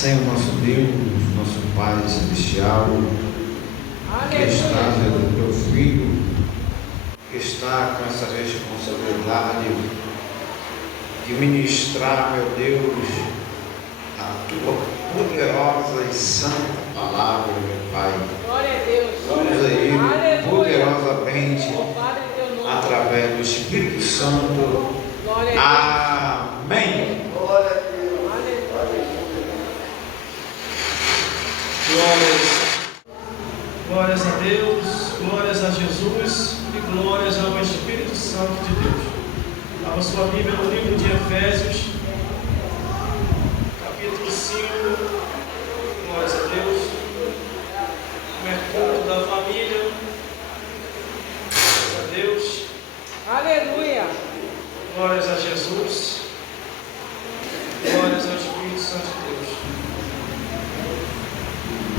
Senhor nosso Deus, nosso Pai Celestial, que está no teu Filho, que está com essa responsabilidade de ministrar, meu Deus, a tua poderosa e santa palavra, meu Pai. Glória a Deus. Usa Ele poderosamente através do Espírito Santo. Amém. Glórias a Deus, glórias a Jesus e glórias ao Espírito Santo de Deus. Abra sua Bíblia no livro de Efésios, capítulo 5. Glórias a Deus. Culto da família. Glórias a Deus. Aleluia. Glórias a Jesus. Glórias ao Espírito Santo de Deus.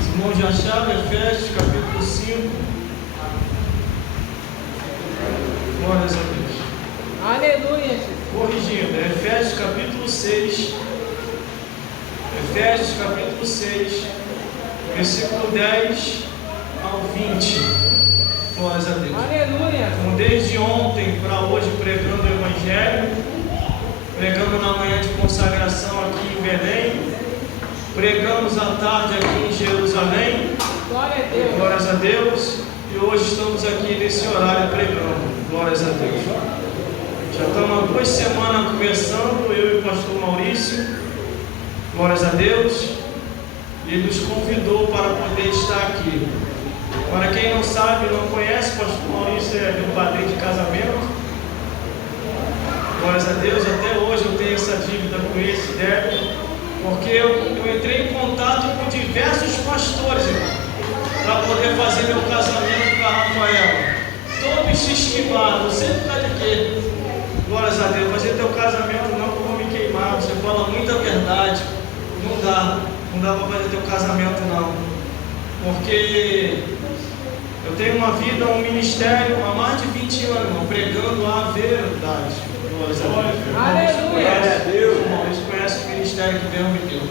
Os irmãos já acharam Efésios capítulo 5. Glórias a Deus. Aleluia. Corrigindo, é Efésios capítulo 6. Efésios capítulo 6, versículo 10 ao 20. Glórias a Deus. Aleluia. Então, desde ontem para hoje, pregando o Evangelho, pregando na manhã de consagração aqui em Belém, pregamos à tarde aqui em Jerusalém. Glória a Deus. Glórias a Deus. E hoje estamos aqui nesse horário pregando. Glórias a Deus. Já estamos há 2 semanas conversando, eu e o pastor Maurício. Glórias a Deus. E ele nos convidou para poder estar aqui. Para quem não sabe, não conhece, o pastor Maurício é meu padrinho de casamento. Glórias a Deus. Até hoje eu tenho essa dívida com esse débito, porque eu entrei em contato com diversos pastores, para poder fazer meu casamento com a Rafaela. Todos se esquivaram. Você está de quê? Glórias a Deus. Fazer teu casamento não, que eu vou me queimar. Você fala muita verdade. Não dá para fazer teu casamento não. Porque eu tenho uma vida, um ministério há mais de 20 anos, irmão, pregando a verdade. Glórias a Deus. Aleluia. Irmãos conhecem o ministério que Deus me deu.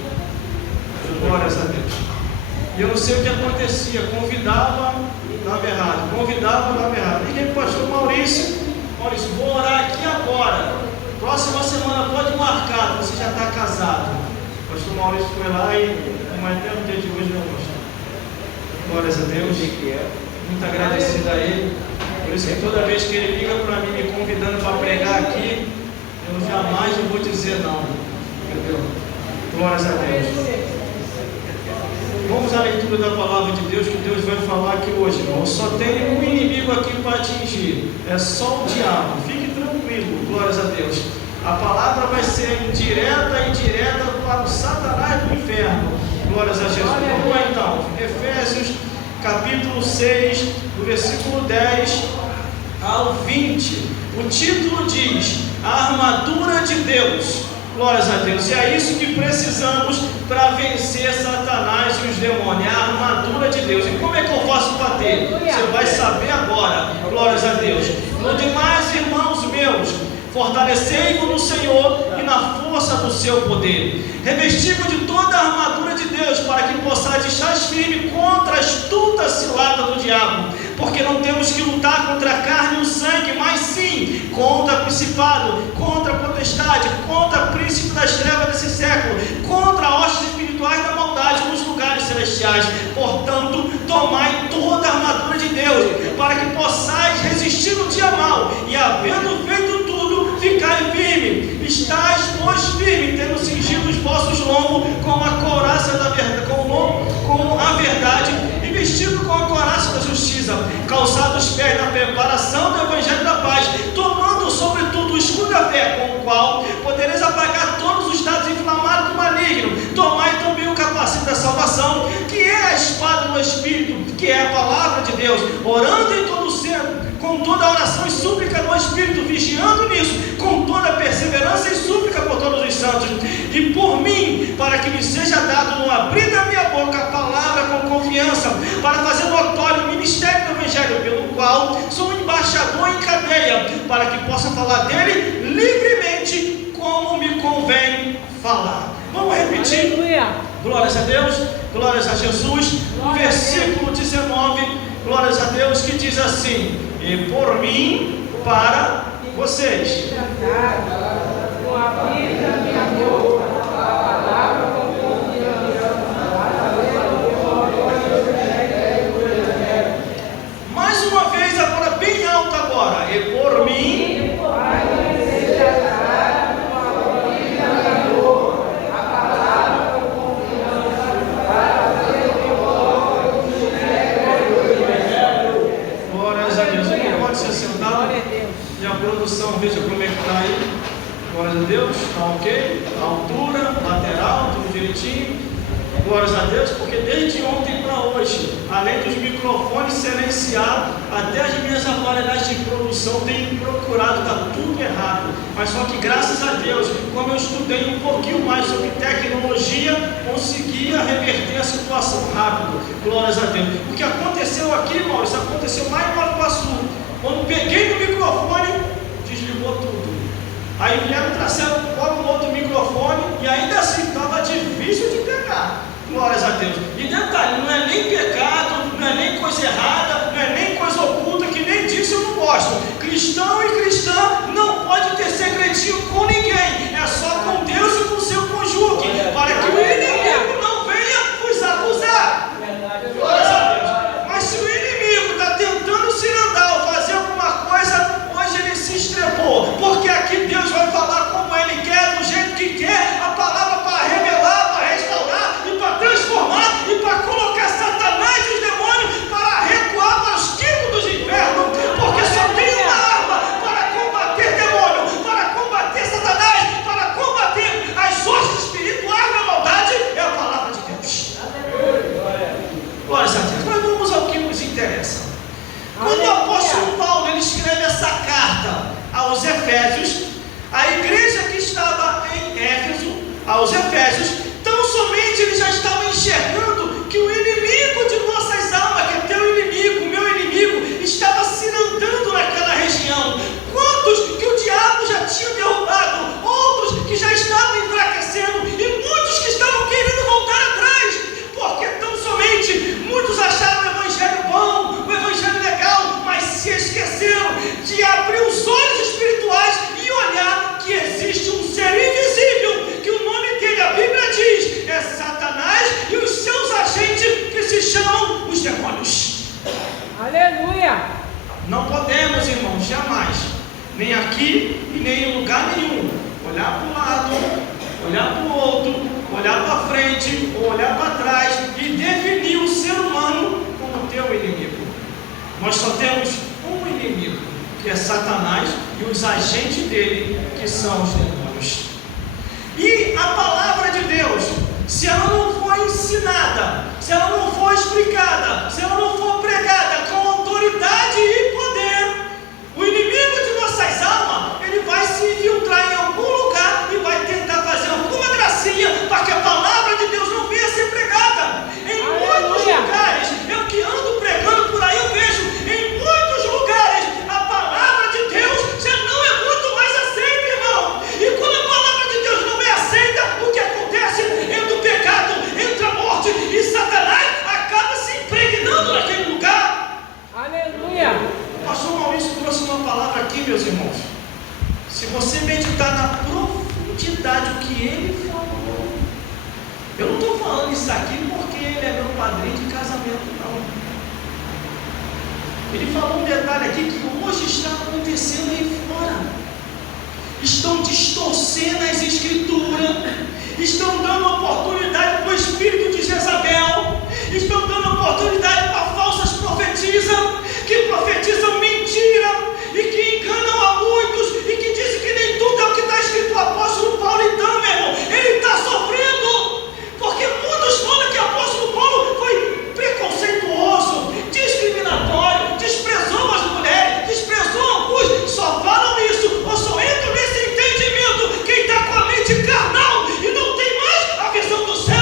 Glórias a Deus. E eu não sei o que acontecia. Convidava, dava errado. Liguei para o pastor Maurício, vou orar aqui agora. Próxima semana pode marcar, você já está casado. O pastor Maurício foi lá e não é até o dia de hoje, não, pastor. Glórias a Deus. Muito agradecido a ele. Por isso que toda vez que ele liga para mim me convidando para pregar aqui, eu jamais vou dizer não. Entendeu? Glórias a Deus. Vamos à leitura da palavra de Deus, que Deus vai falar aqui hoje, irmão. Só tem um inimigo aqui para atingir, é só o diabo. Fique tranquilo, glórias a Deus. A palavra vai ser direta para o Satanás do inferno. Glórias a Jesus. Vamos lá então, Efésios capítulo 6, do versículo 10 ao 20. O título diz: a armadura de Deus. Glórias a Deus. E é isso que precisamos para vencer Satanás e os demônios. É a armadura de Deus. E como é que eu faço para ter? Você vai saber agora. Glórias a Deus. No demais, irmãos meus, fortalecei-vos no Senhor e na força do seu poder. Revesti-vos de toda a armadura de Deus, para que possais estar firme contra a astuta cilada do diabo. Porque não temos que lutar contra a carne e o sangue, mas sim contra o principado, contra a potestade, contra o príncipe das trevas desse século, contra hostes espirituais da maldade nos lugares celestiais. Portanto, tomai toda a armadura de Deus, para que possais resistir no dia mau, e havendo feito tudo, ficai firme. Estais, pois, firme, tendo cingido os vossos lombos com a couraça da verdade, com a verdade, e vestido com a couraça da justiça, calçado os pés na preparação do evangelho da paz, tomando sobretudo o escudo da fé, com o qual podereis apagar todos os dados inflamados do maligno. Tomai também o capacete da salvação, que é a espada do Espírito, que é a palavra de Deus, orando em todo o ser, com toda a oração e súplica no Espírito, vigiando nisso, com toda perseverança e súplica por todos os santos, e por mim, para que me seja dado no abrir da minha boca a palavra com confiança, para fazer notório o ministério do Evangelho, pelo qual sou embaixador em cadeia, para que possa falar dele livremente, como me convém falar. Vamos repetir. Aleluia. Glórias a Deus, glórias a Jesus. Versículo 19, glórias a Deus, que diz assim: e por mim, para vocês. Com a vida da minha boca, a palavra com mais uma vez, agora bem alto agora. E por mim, e a produção, veja como é que está aí. Glórias a Deus, está ok? A altura, lateral, tudo direitinho. Glórias a Deus, porque desde ontem para hoje, além dos microfones silenciados, até as minhas aparelhagens de produção têm procurado, está tudo errado. Mas só que graças a Deus, como eu estudei um pouquinho mais sobre tecnologia, conseguia reverter a situação rápido. Glórias a Deus. O que aconteceu aqui, irmão, isso aconteceu lá em Nova Iguaçu. Quando peguei no microfone, desligou tudo. Aí vieram, trouxeram um outro microfone e ainda assim estava difícil de pegar. Glórias a Deus. E detalhe, não é nem pecado, não é nem coisa errada, não é nem coisa oculta, que nem disso eu não gosto. Cristão e cristã não pode ter segredinho com ninguém. É só com Deus e com o seu cônjuge, para que o inimigo não venha nos acusar. Glórias a Deus. Mas se o inimigo está tentando se andar ou fazer alguma coisa, hoje ele se estrepou, porque aqui Deus vai falar como Ele quer, do jeito que quer, a palavra para revelar, para restaurar e para transformar e para colocar Satanás e os demônios para recuar para os quintos dos infernos, porque só tem uma arma para combater demônio, para combater Satanás, para combater as hostes espirituais da maldade, é a palavra de Deus. Glórias a Deus. Mas vamos ao que nos interessa. Quando o apóstolo Paulo ele escreve essa carta aos Efésios, a igreja que estava em Éfeso, aos Efésios, tão somente eles já estavam enxergando que o inimigo de nossas almas, que é teu inimigo, meu inimigo, estava se andando naquela região. Quantos que o diabo já tinha derrubado, outros que já estavam enfraquecendo e muitos que estavam querendo voltar atrás, porque tão somente muitos acharam o evangelho bom, o evangelho legal, mas se esqueceram de abrir os olhos espirituais e olhar que existe um ser invisível, que o nome dele, a Bíblia diz, é Satanás e os seus agentes que se chamam os demônios. Aleluia! Não podemos, irmãos, jamais, nem aqui e nem em lugar nenhum, olhar para um lado, olhar para o outro, olhar para frente ou olhar para trás e definir o ser humano como teu inimigo. Nós só temos um inimigo, que é Satanás e os agentes dele, que são os demônios. E a palavra de Deus, se ela não for ensinada, se ela não for explicada, se ela não for pregada com autoridade e poder, o inimigo de nossas almas, ele vai se infiltrar em algum lugar e vai tentar fazer alguma gracinha para que a palavra de Deus não venha a ser pregada. Em muitos lugares, eu que ando pregando por aí, eu vejo em muitos lugares a palavra de Deus já não é muito mais aceita, irmão. E quando a palavra de Deus não é aceita, o que acontece? Entra o pecado, entra a morte e Satanás acaba se impregnando naquele lugar. Aleluia! O pastor Maurício trouxe uma palavra aqui, meus irmãos. Se você meditar na profundidade do que ele falou, eu não estou falando isso aqui porque ele é meu padrinho de casamento, não. Ele falou um detalhe aqui que hoje está acontecendo aí fora. Estão distorcendo as escrituras, estão dando oportunidade para o espírito de Jezabel, estão dando oportunidade para falsas profetisas, que profetizam mentira e que enganam a muitos e que dizem que nem tudo é o que está escrito. O apóstolo Paulo, então, meu irmão, ele está sofrendo, porque muitos falam que o apóstolo Paulo foi preconceituoso, discriminatório, desprezou as mulheres, desprezou alguns. Só falam isso, ou só entram nesse entendimento quem está com a mente carnal e não tem mais a visão do céu.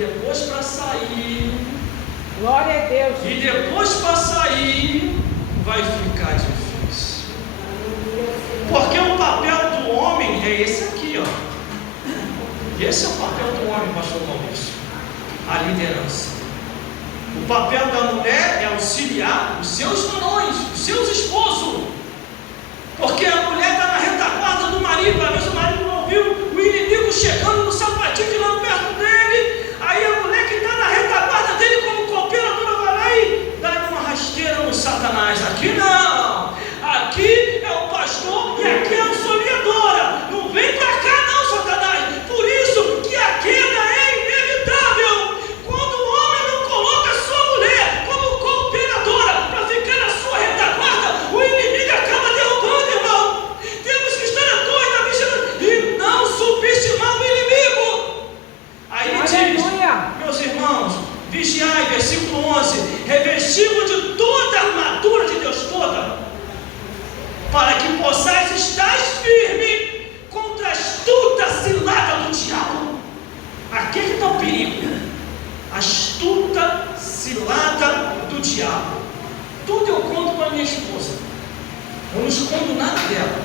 depois para sair. Glória a Deus. E depois para sair vai ficar difícil. Porque o papel do homem é esse aqui, ó. Esse é o papel do homem, pastor Maurício. A liderança. O papel da mulher é auxiliar os seus varões, os seus esposos. Porque a mulher está na retaguarda do marido, às vezes o marido não ouviu o inimigo chegando no sapatinho de lá perto dele. Aí a mulher que está na retaguarda dele como cooperadora vai lá e dá uma rasteira no Satanás. Aqui não, aqui é o pastor e aqui é a auxiliadora. Não vem para cá não, Satanás. Por isso que a queda é inevitável. Quando o homem não coloca a sua mulher como cooperadora para ficar na sua retaguarda, o inimigo acaba derrubando, irmão. Temos que estar atônitos na vigilância e não subestimar o inimigo. Aí ele diz, meus irmãos, vigiai, versículo 11, revesti-vos de toda a armadura de Deus toda, para que possais estar firme contra a astuta cilada do diabo. Aqui é que está o perigo. Astuta cilada do diabo. Tudo eu conto para minha esposa. Eu não escondo nada dela.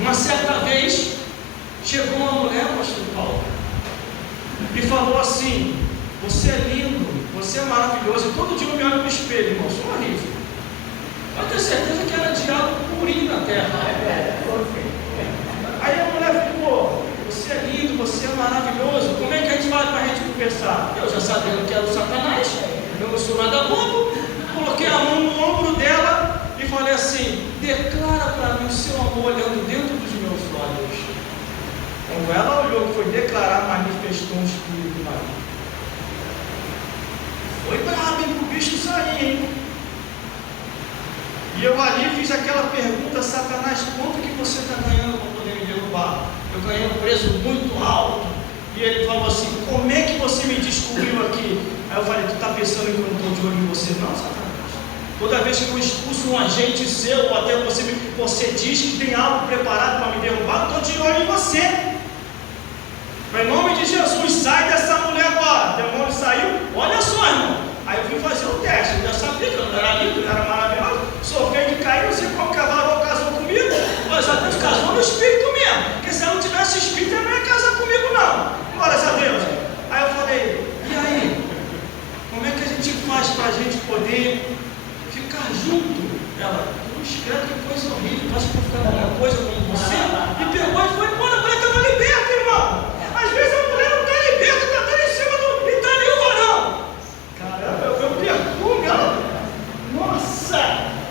Uma certa vez chegou uma mulher, pastor Paulo, e falou assim: você é lindo, você é maravilhoso. E todo dia eu me olho no espelho, irmão, sou horrível. Eu tenho certeza que era diabo purinho na terra. Aí a mulher ficou: você é lindo, você é maravilhoso. Como é que a gente vai para a gente conversar? Eu já sabendo que era o Satanás, eu não sou nada bobo. Coloquei a mão no ombro dela e falei assim: declara para mim o seu amor olhando dentro dos meus olhos. Quando ela olhou que foi declarar, manifestou um espírito maligno. Foi brabo, hein, pro bicho sair, hein? E eu ali fiz aquela pergunta: Satanás, quanto que você está ganhando para poder me derrubar? Eu ganhei um preço muito alto. E ele falou assim: como é que você me descobriu aqui? Aí eu falei: tu está pensando que eu não estou de olho em você? Não, Satanás. Toda vez que eu expulso um agente seu, ou até você diz que tem algo preparado para me derrubar, eu estou de olho em você. Em nome de Jesus, sai dessa mulher agora. O demônio saiu, olha só, irmão. Aí eu fui fazer o teste, eu já sabia que eu não era lindo, não era maravilhoso. Sou feio de cair, não sei como que a varou casou comigo. Mas a Deus casou no espírito mesmo. Porque se ela não tivesse espírito, ela não ia casar comigo, não. Glórias a Deus. Aí eu falei: e aí? Como é que a gente faz para a gente poder ficar junto? Ela: credo, que coisa horrível. Acho que vou ficar com uma coisa como você. E pegou e foi embora. A mulher estava liberta, irmão. Às vezes a mulher não está liberta, está dando em cima do. E está ali o varão. Caramba, eu perfume, olha. Nossa,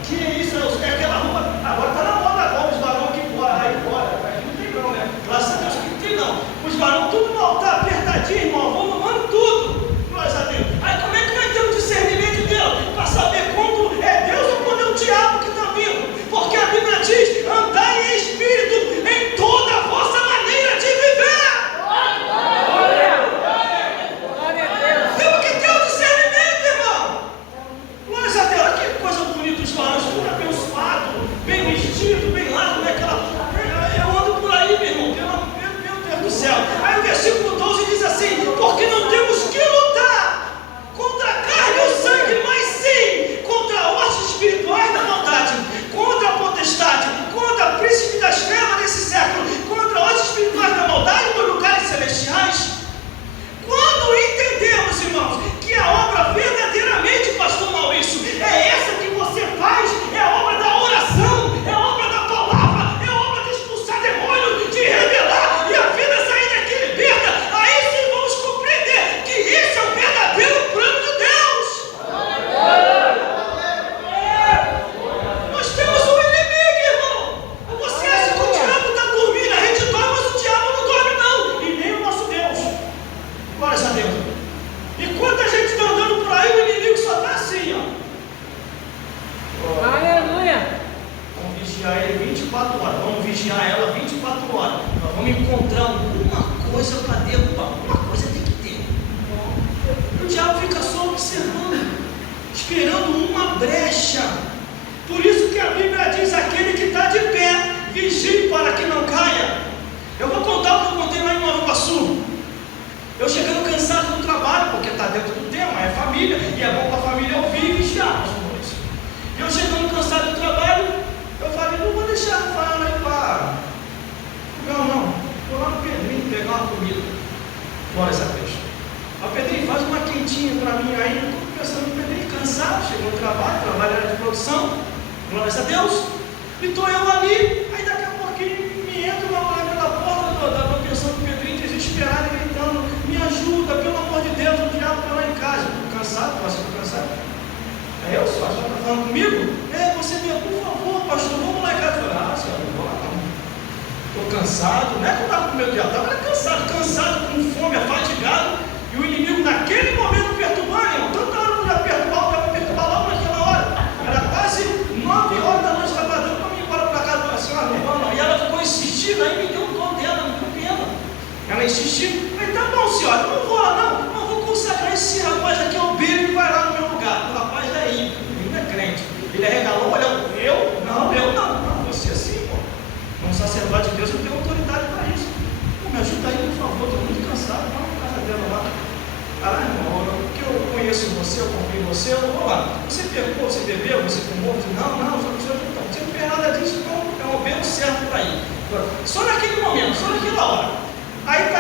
que isso? É aquela roupa. Agora está na moda agora, os varões que embora, aí fora. Mas não tem não, né? Graças a Deus que não tem não. Os varões tudo mal, tá apertadinho, irmão. Vamos arrumando tudo. Glórias a Deus. Aí como é que vai ter um discernimento de Deus? Para saber quando é Deus ou quando é o diabo que está vindo. Porque a Bíblia diz: andai em espírito em toda a vossa maneira de viver. Temos que ter o discernimento, irmão. Glórias a Deus. Olha que coisa bonita, os varões, tudo abençoado, bem vestido, bem largo, né? Eu ando por aí, meu irmão, meu Deus do céu. Aí o versículo 12 diz assim: porque não temos que lutar contra a carne e o sangue, mas sim contra hostes espirituais da maldade, contra a potestade, contra a príncipe das trevas desse século, contra hostes espirituais da maldade nos lugares celestiais. Quando entendemos, irmãos, que a obra verdadeiramente, pastor Maurício, é essa que você faz, é a obra da oração, é a obra da palavra, é a obra de expulsar demônios, de revelar e a vida sair daqui liberta, aí sim vamos compreender que esse é o verdadeiro plano de Deus. Nós temos um inimigo, irmão. Você acha que o diabo está dormindo? A gente dorme, mas o diabo não dorme não, e nem o nosso Deus. Glórias a Deus. E quanta gente está andando por aí, o inimigo só está assim, ó. Aleluia. Vamos vigiar ele 24 horas. Vamos vigiar ela 24 horas. Nós vamos encontrar alguma coisa para derrubar. Alguma coisa tem que ter. O diabo fica só observando, esperando uma brecha. Por isso que a Bíblia diz: aquele que está de pé, vigie para que não caia. Eu vou contar o que eu contei lá em Nova Iguaçu. Eu chegando cansado Glória a Deus. Pedrinho, faz uma quentinha para mim aí. Eu estou pensando no Pedrinho, cansado, chegou no trabalho era de produção. Glória a Deus. E estou eu ali, aí daqui a pouquinho me entro pela porta da pensão do Pedrinho, desesperado, gritando, me ajuda, pelo amor de Deus, o diabo está lá em casa. Estou cansado, pastor, estou cansado. Aí eu só, está falando comigo? Você me, por favor, pastor, vamos lá em casa. Eu falei, senhor, não vou lá não. Estou cansado, não é que eu estava com medo de estava cansado, com fome, afadigado. E o inimigo naquele momento perturbando, irmão, tanta hora eu podia perturbar, eu ia perturbar logo naquela hora. Era quase 9 horas da noite, estava dando para mim embora para casa da senhora, não. E ela ficou insistindo, aí me deu um dó dela, me deu pena. Ela insistiu, falei, tá bom senhora, não vou lá não vou consagrar esse rapaz aqui, eu bebo e vai lá no meu lugar. O rapaz é ímpio, ele não é crente. Ele arregalou, olhando, eu não, você assim, pô. Um sacerdote de Deus, eu tenho autoridade para isso. Pô, me ajuda aí, por favor, estou muito cansado, vamos na casa dela lá. Irmão, porque eu conheço você, eu confio em você, eu vou lá. Você pegou, você bebeu, você fumou? Não, você não fez nada disso, então é um belo certo para ir. Só naquele momento, só naquela hora. Aí eu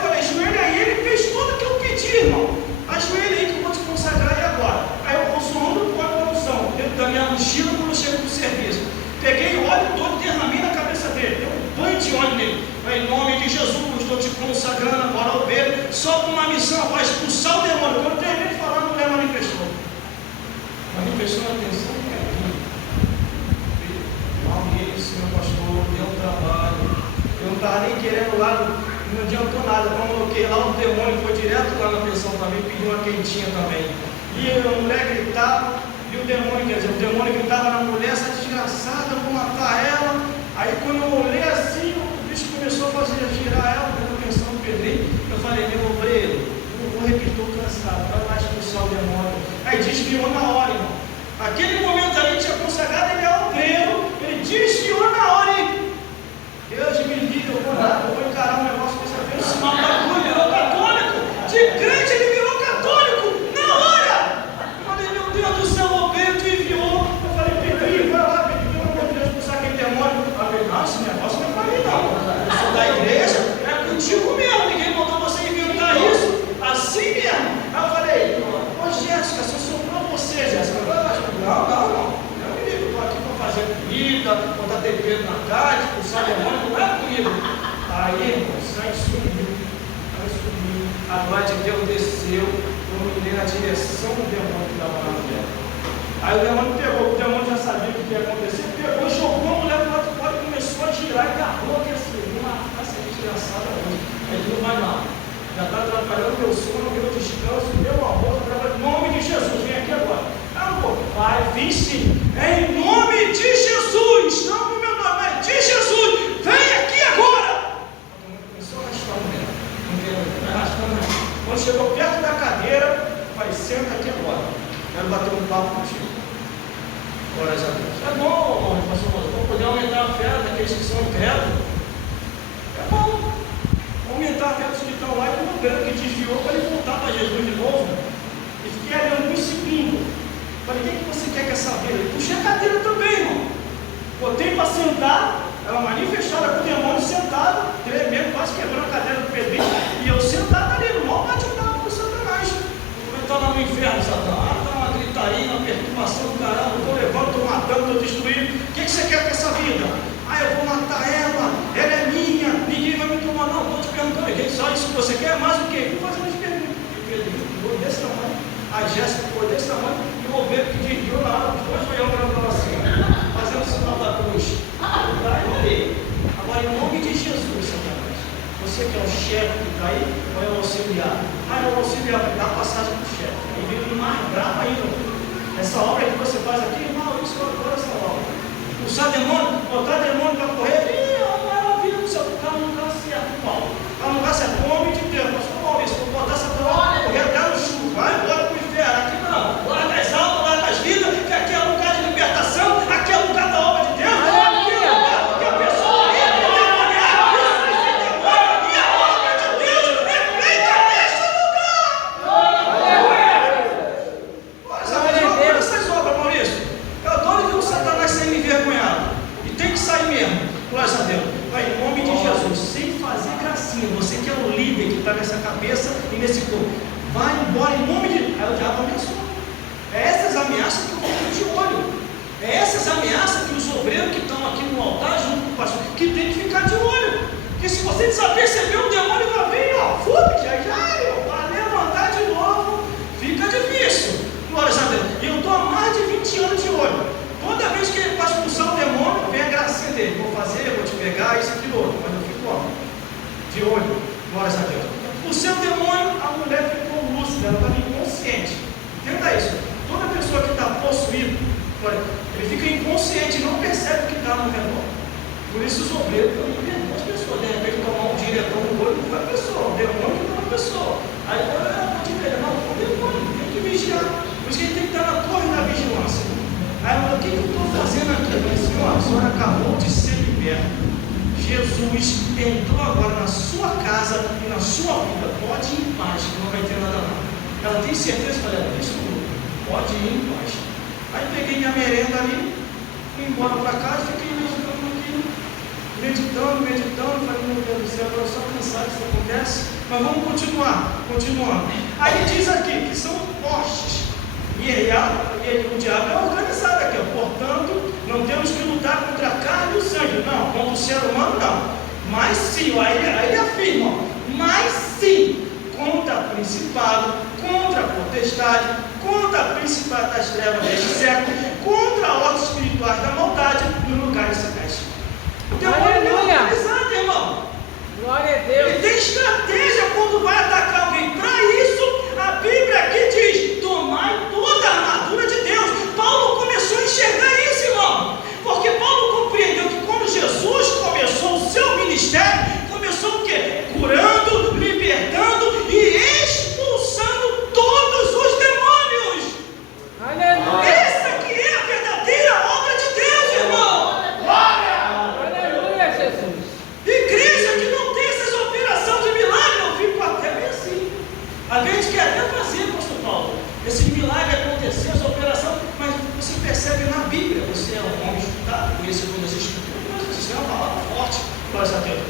falei, ajoelha aí, ele fez tudo o que eu pedi, irmão. Ajoelha aí que eu vou te consagrar e agora. Aí eu consumo com a produção, dentro da minha mochila quando eu chego do serviço. Peguei o óleo todo e derramei na cabeça dele. Deu um banho de óleo nele. Em nome de Jesus, estou te consagrando agora ao ver, só com uma missão, para expulsar o demônio. Quando eu terminei de falar, a mulher manifestou. Manifestou a atenção que é aqui. Maurício, meu pastor, deu um trabalho. Eu não estava nem querendo lá, não adiantou nada. Quando eu coloquei lá, o demônio foi direto lá na pensão para mim, pediu uma quentinha também. E a mulher gritava, e o demônio gritava na mulher, essa desgraçada, eu vou matar ela. Aí quando eu olhei assim, o bicho começou a fazer girar ela, na pensão do Pedrinho. Eu falei, meu obreiro, eu vou repetir o cansado, vai lá expulsar o demônio. Aí desviou na hora, irmão. Aquele momento ali tinha consagrado, ele é obreiro, ele desviou na hora, e Deus me livre, eu vou encarar um negócio desse aqui, esse maluco virou católico, de crente ele virou católico, na hora! Eu falei, meu Deus do céu, o obreiro desviou. Eu falei, Pedrinho, vai lá, Pedrinho, pelo amor de Deus, expulsar aquele demônio. Eu falei, não, esse negócio não é para mim não, eu sou da igreja, é contigo mesmo, ninguém mandou você inventar isso, assim mesmo. Aí eu falei, ô Jéssica, se eu sou para você, Jéssica, não, me liga, eu estou aqui para fazer comida, botar tempero na carne, expulsar demônio, não é comigo. Aí, irmão, sai sumiu, a glória de Deus desceu, eu me dei na direção do demônio que estava na mulher. Aí o demônio pegou, o demônio já sabia o que ia acontecer, pegou, jogou a mulher para o lado de fora e começou a girar e agarrou aqui assim, uma essa desgraçada hoje. Aí não vai não, já está atrapalhando meu sono, meu descanso, meu amor, em nome de Jesus, vem aqui agora. Amor, vai vir sim, em nome de Jesus, não no meu nome, mas de Jesus, vem aqui agora. Começou arrastando mesmo, arrastando mesmo. Quando chegou perto da cadeira, falei, senta aqui agora, quero bater um papo contigo. Glória a Deus. É bom, pastor, vou poder aumentar a fé daqueles que são incrédulos. É bom aumentar a fé dos que estão lá e o grande que desviou para ele voltar para Jesus de novo. E fiquei ali me seguindo. Falei, o que você quer com essa vida? Puxei a cadeira também, irmão. Botei para sentar, ela manifestada com o demônio sentado, tremendo, quase quebrando a cadeira do Pedrinho. E eu sentado ali, no maior bate-papo com Satanás. Eu estou lá no inferno, Satanás. Está uma gritaria, uma perturbação do caramba. Estou levando, estou matando, estou destruindo. O que você quer com essa vida? Eu vou matar ela é minha, ninguém vai me tomar, não. Estou te perguntando, só isso que você quer? Mais o quê? Vou fazer umas perguntas. E o Pedrinho ficou desse tamanho, a Jéssica ficou desse tamanho, e o obreiro que desviou na hora, depois foi olhando para assim, fazendo o sinal da cruz. Aí eu olhei. Agora, em nome de Jesus, Satanás, você que é o chefe que está aí, ou é o auxiliar? É o auxiliar, vai dar passagem para o chefe. Aí vem mais bravo ainda. Essa obra que você faz aqui, irmão, isso eu adoro essa obra. Puxar demônio, botar demônio para correr, maravilha do céu, está no lugar certo, Paulo. Está no lugar certo, o homem de Deus. Pastor Maurício, vou botar essa palavra para correr até no chuva, vai embora para o inferno. Aqui não, lá das almas, lá das vidas, que aqui é lugar de libertação, aqui é lugar da obra de Deus. Aqui é lugar que a pessoa entra e demoniar, isso é demônio, e a obra de Deus é feita neste lugar. Olha essas obras, Maurício. Eu adoro ver o Satanás sendo envergonhado. E tem que sair mesmo. está nessa cabeça e nesse corpo. Vai embora em nome de... Aí o diabo ameaçou. É essas ameaças que eu fico de olho. É essas ameaças que os obreiros que estão aqui no altar, junto com o pastor, que tem que ficar de olho. Porque se você desaperceber, o demônio vai vir, ó, vai levantar de novo, fica difícil. Glória a Deus. E eu estou há mais de 20 anos de olho. Toda vez que ele vai expulsar o demônio, vem a gracinha dele. Vou fazer, vou te pegar, isso, aquilo, outro. Mas eu fico, ó, de olho. Glória a Deus. O seu demônio, a mulher ficou lúcida, ela estava inconsciente. Entenda isso. Toda pessoa que está possuída, ele fica inconsciente, não percebe o que está no redor. Por isso os obreiros também perdoam as pessoas. De repente tomar um diretor no olho, não foi a pessoa, o demônio não é a pessoa. Aí não, o demônio, tem que vigiar. Por isso que ele tem que estar na torre da vigilância. Aí eu falei, o que eu estou fazendo aqui? Eu falei, senhora, a senhora acabou de ser liberta. Jesus entrou agora na sua casa e na sua vida. Pode ir em paz, que não vai ter nada lá. Ela tem certeza? Eu falei, deixa tudo. Pode ir em paz. Aí peguei minha merenda ali, fui embora para casa, fiquei meditando, falei, meu Deus do céu, eu estou só cansado que isso acontece, mas vamos continuando. Aí diz aqui que são postes, e o diabo é organizado aqui, portanto, não temos que lutar contra a carne e o sangue, não, contra o ser humano não, mas sim, aí ele afirma, mas sim, contra principado, contra a potestade, contra a principado das trevas deste século, contra ordens espirituais da maldade no lugar celeste. Então, organizado, irmão. Glória a Deus. Ele tem estratégia quando vai atacar alguém. Para isso, a Bíblia aqui diz: tomai toda a armadura de Deus. Paulo começou a enxergar isso, irmão. Porque Paulo compreendeu que quando Jesus começou o seu ministério, começou o quê? Curando, libertando e expulsando todos os demônios. Aleluia. Essa que é a verdadeira obra de Deus, irmão. Igreja que não tem essas operações de milagre, eu fico até meio assim. A gente quer até fazer, pastor Paulo, esse milagre acontecer, essa operação, mas você percebe na Bíblia, você é um homem estudado, conhece todas as escrituras, mas isso é uma palavra forte, glória a Deus.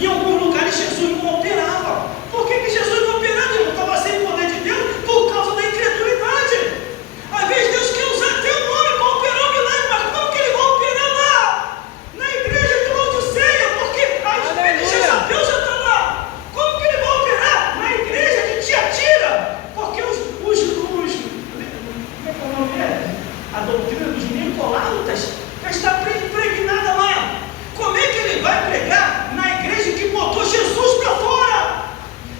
Em alguns lugares Jesus não operava. Por que Jesus não operava? Ele não estava sem o poder de Deus por causa da incredulidade. Às vezes Deus quer usar até o nome para operar o milagre, mas como que ele vai operar lá? Na igreja de Laodiceia, porque a igreja de Jezabel já está lá. Como que ele vai operar na igreja de Tiatira? Porque como é que é o nome dele? A doutrina dos Nicolaitas já está impregnada lá. Como é que ele vai pregar na igreja que botou Jesus para fora?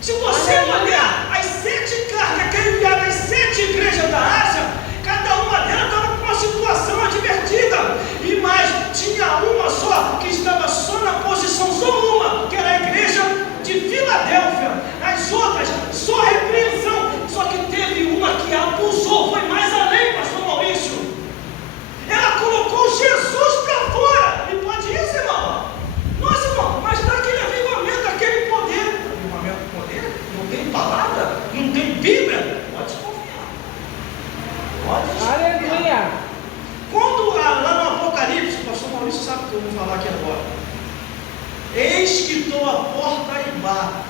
Se você olhar as 7 cartas que ele enviava às 7 igrejas da Ásia, cada uma delas estava com uma situação advertida. E mais, tinha uma só que estava só na posição, só uma, que era a igreja de Filadélfia. As outras, só repreensão. Só que teve uma que abusou, foi mais além, pastor Maurício. Ela colocou Jesus para fora. E pode isso, irmão? Nossa, irmão, mas para aquele avivamento, aquele poder. Avivamento, poder? Não tem palavra? Não tem Bíblia? Pode desconfiar. Pode desconfiar. Aleluia. Quando lá no Apocalipse, o pastor Maurício sabe o que eu vou falar aqui agora. Eis que estou à porta e bato.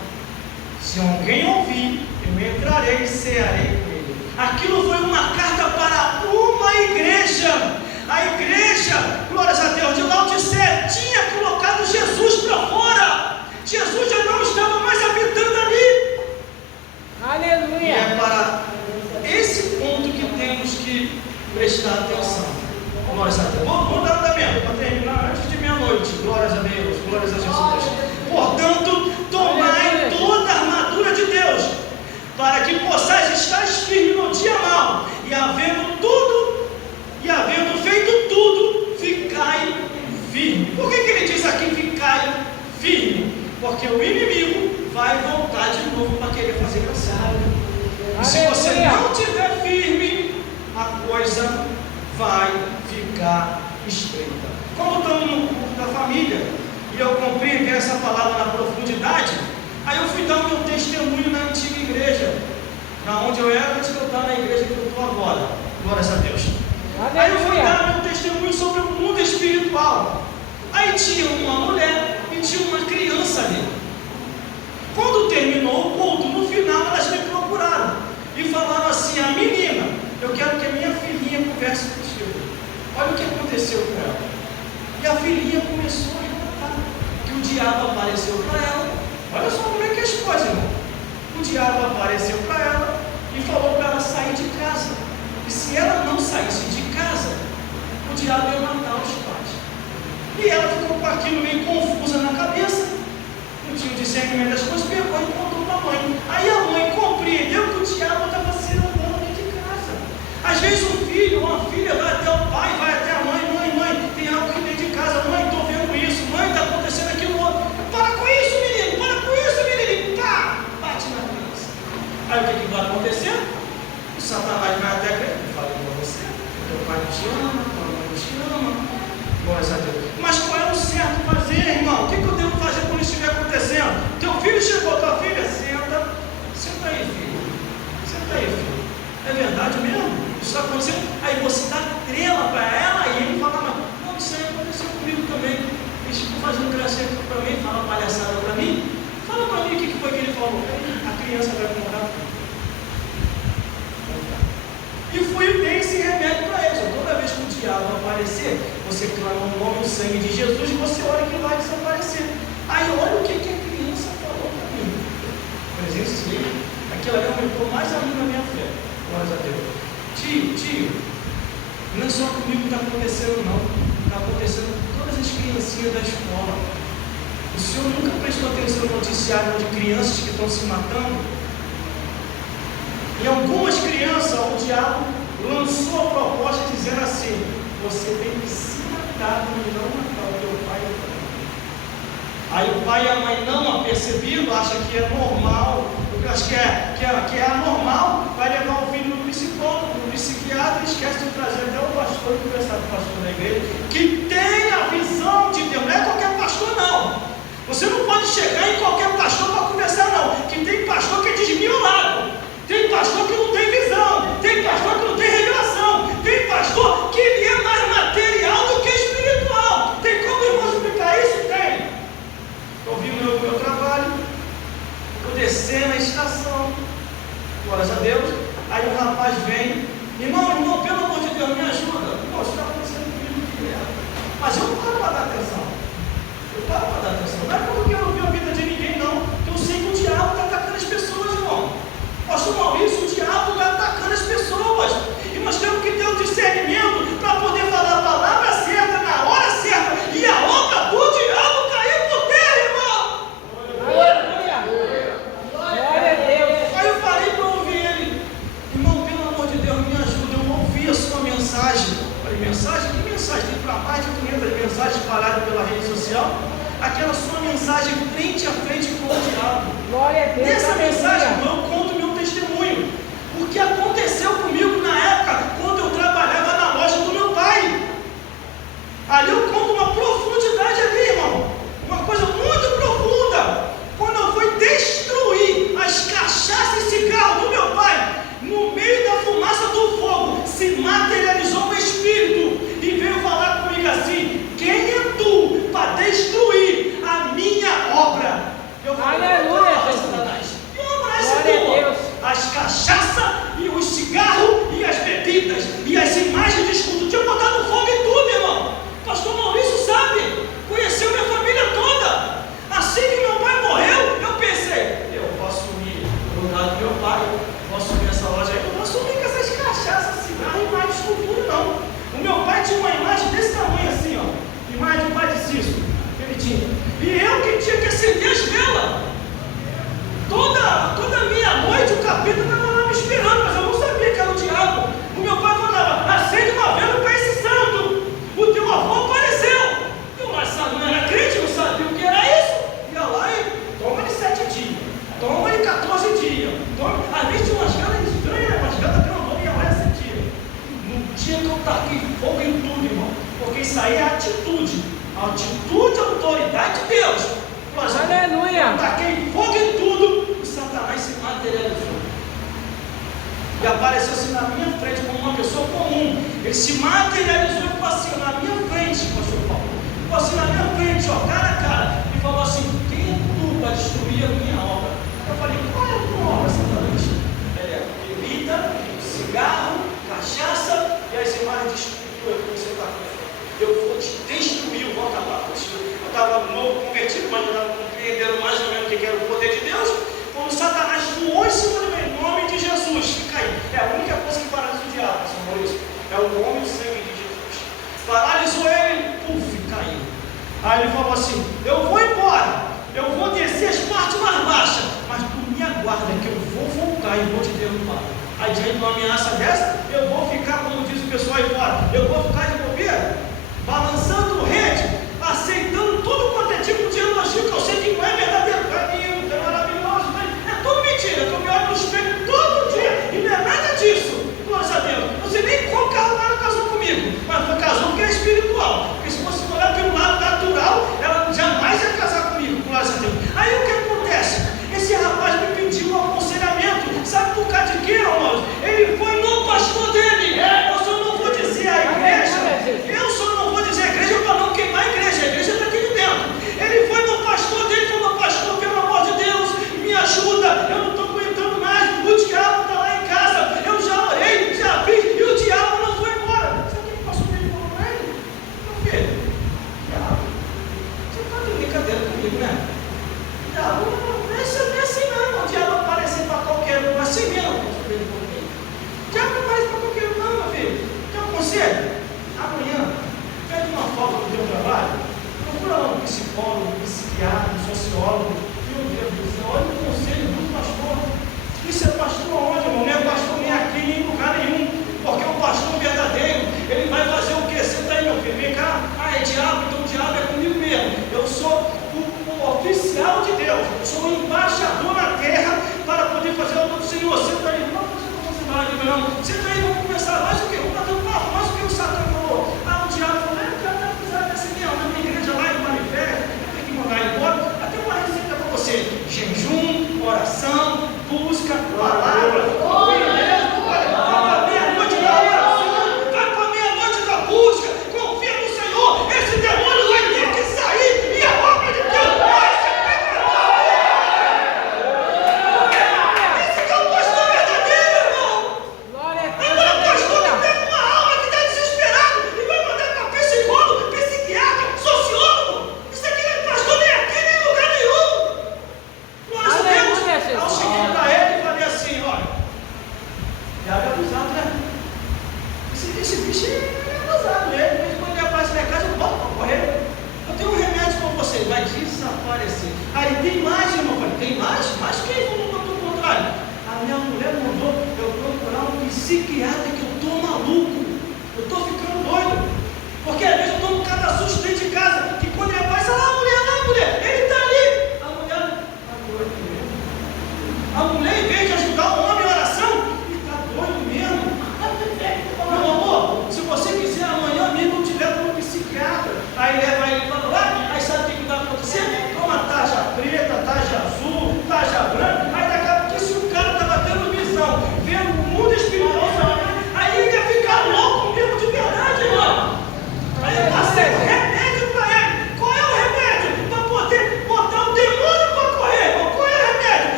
Se alguém ouvir, eu entrarei e cearei com ele. Aquilo foi uma carta para uma igreja. A igreja, glórias a Deus, de Laodiceia tinha colocado Jesus para fora. Jesus já não estava mais habitando ali. Aleluia. E é para esse ponto que temos que prestar atenção. Glórias a Deus. Vamos dar andamento para terminar antes de meia-noite. Glórias a Deus, glórias a Jesus. Portanto, tomai toda a armadura de Deus, para que possais estar firme no dia mau, e havendo feito tudo, ficai firme. Por que ele diz aqui ficai firme? Porque o inimigo vai voltar de novo para querer fazer graçado. E se você não estiver firme, a coisa vai ficar estreita. Como estamos no culto da família, e eu compreendi essa palavra na profundidade, aí eu fui dar o meu testemunho na antiga igreja, na onde eu era antes de eu estar na igreja que eu estou agora. Glórias a Deus. Aí eu fui dar meu testemunho sobre o mundo espiritual. Aí tinha uma mulher e tinha uma criança ali. Quando terminou o culto, no final elas me procuraram e falaram assim: a menina, eu quero que a minha filhinha converse contigo. Olha o que aconteceu com ela. E a filhinha começou a relatar que o diabo apareceu para ela. Olha só como é que é as coisas, irmão. O diabo apareceu para ela e falou para ela sair de casa. E se ela não saísse de casa, o diabo ia matar os pais. E ela ficou com aquilo meio confusa na cabeça, não tinha o discernimento das coisas, pegou e contou para a mãe. Aí a mãe compreendeu que o diabo estava se andando dentro de casa. Às vezes o filho ou a filha vai até o pai, vai até a mãe: mãe, tem algo aqui dentro de casa, mãe, estou vendo isso, mãe, está acontecendo aquilo outro. Para com isso, menino, para com isso, menino. Pá, bate na criança. Aí o que vai acontecer? O Satanás vai até a igreja. Eu falei para você, teu pai não te ama, tua mãe não te ama. Glórias a Deus. Mas qual é o certo fazer, irmão? O que eu devo fazer quando isso estiver acontecendo? Teu filho chegou, tua filha, senta aí, filho. Senta aí, filho. É verdade mesmo? Isso está acontecendo? Aí você dá trela para ela e ele fala: não, isso aí aconteceu comigo também. Eles ficam fazendo gracinha para mim, fala palhaçada para mim. Fala para mim o que foi que ele falou. A criança vai contar. E fui bem esse remédio para eles. Toda vez que o diabo aparecer, você clama o nome e o sangue de Jesus e você olha que vai desaparecer. Aí olha o que a criança falou para mim. Presenciei. Aquilo ali aumentou mais a mim na minha fé. Glórias a Deus. Tio, não é só comigo que está acontecendo, não. Está acontecendo com todas as criancinhas da escola. O senhor nunca prestou atenção no noticiário de crianças que estão se matando? E algumas crianças, o diabo lançou a proposta dizendo assim: você tem que se matar e não matar o teu pai e o teu mãe. Aí o pai e a mãe, não apercebido, acha que é normal, acha que é anormal, vai levar o filho no psicólogo, no psiquiatra, e esquece de trazer até o pastor e conversar com o pastor da igreja, que tem a visão de Deus. Não é qualquer pastor, não. Você não pode chegar em qualquer pastor para conversar, não. Que tem pastor que é desmiolado. Tem pastor que não tem visão, tem pastor que não tem revelação, tem pastor que ele é mais material do que espiritual. Tem como eu vou explicar isso? Tem. Eu vi o meu trabalho, eu descer na estação, glórias a Deus. Aí o rapaz vem: irmão, pelo amor de Deus, me ajuda. Irmão, isso está acontecendo comigo direto. Mas eu paro para dar atenção. Não é porque eu não vi a vida de ninguém, não. Eu sei que o diabo está atacando as pessoas, irmão. Pastor Maurício, o diabo está atacando as pessoas. E nós temos que ter o discernimento para poder falar a palavra certa, na hora certa. E a obra do diabo cair por terra, irmão. Aleluia. Glória a Deus. Aí eu falei para ouvir ele: irmão, pelo amor de Deus, me ajuda. Eu ouvi a sua mensagem. Eu falei: mensagem? Que mensagem? Tem para mais de 500 mensagens espalhadas pela rede social. Aquela sua mensagem frente a frente com o diabo. Glória a Deus. Nessa mensagem eu conto meu testemunho. O que aconteceu comigo na época, quando eu trabalhava na loja do meu pai. Ali eu conto uma profundidade ali, irmão. Uma coisa muito profunda. Quando eu fui destruir as cachaças e cigarros do meu pai, no meio da fumaça do fogo, se materializou um espírito e veio falar comigo assim: quem é tu para destruir a minha obra? Eu falei: aleluia, Satanás. Que obra é essa glória a tua? Deus. As cachaças e os cigarros e as bebidas e as imagens de escudo. Tinha botado fogo em tudo, irmão. Pastor Maurício sabe, conheceu minha família toda. Assim que meu pai morreu, eu pensei: eu posso ir no lugar do meu pai, eu posso subir essa loja aí, eu não posso subir com essas cachaças, cigarro e imagem de escultura, não. O meu pai tinha uma imagem desse tamanho assim, ó. Imagem do pai de Cício, ele tinha. E eu que tinha que acender as velas. Toda meia-noite o capeta estava lá me esperando, mas eu não sabia que era o diabo. O meu pai falava: acende uma vela para esse santo. O teu avô apareceu. Eu não era crente, não sabia o que era isso. Ia lá e toma-lhe 7 dias, toma-lhe 14 dias. Às vezes tinha umas velas estranhas, umas velas grandonas, ia lá e acendia. No dia que eu taquei fogo em tudo, irmão, porque isso aí é atitude. A atitude, a autoridade de Deus. Aleluia. Eu taquei fogo em tudo, o Satanás se materializou. E apareceu assim na minha frente como uma pessoa comum. Ele se materializou e falou assim na minha frente, pastor Paulo. Falou assim na minha frente, ó, cara a cara. E falou assim: quem é tu para destruir a minha obra? falei, qual é a tua obra essa noite? Bebida, cigarro, cachaça e as imagens de escultura que você está vendo. Eu vou te destruir, eu vou acabar. Eu estava novo convertido, mas eu estava compreendendo mais ou menos o que era o poder de Deus. Quando Satanás voou em cima do meu nome de Jesus, fica aí. É a única coisa que paralisa o diabo, São Maurício. É o nome e o sangue de Jesus. Paralisou ele, puf, caiu. Aí ele falou assim: eu vou embora, eu vou descer as partes mais baixas, mas tu me aguarda que eu vou voltar e vou te derrubar. Aí diante de uma ameaça dessa, eu vou ficar, como diz o pessoal aí fora, eu vou ficar de bobeira, balançando rede, aceitando tudo quanto é tipo de elogio que eu sei que não é verdadeiro. É lindo, é maravilhoso, é tudo mentira. Eu me olho no espelho todo dia e não é nada disso. Glória a Deus. Não sei nem como ela casou comigo, mas foi casou porque é espiritual. Porque se fosse olhar pelo lado natural, ela jamais ia casar comigo. Glória a Deus. Aí o que acontece? Esse rapaz me pediu um aconselhamento. Sabe por causa de quê, irmãos? Ele foi no pastor dele. Eu só não vou dizer a igreja. Eu só não vou dizer a igreja para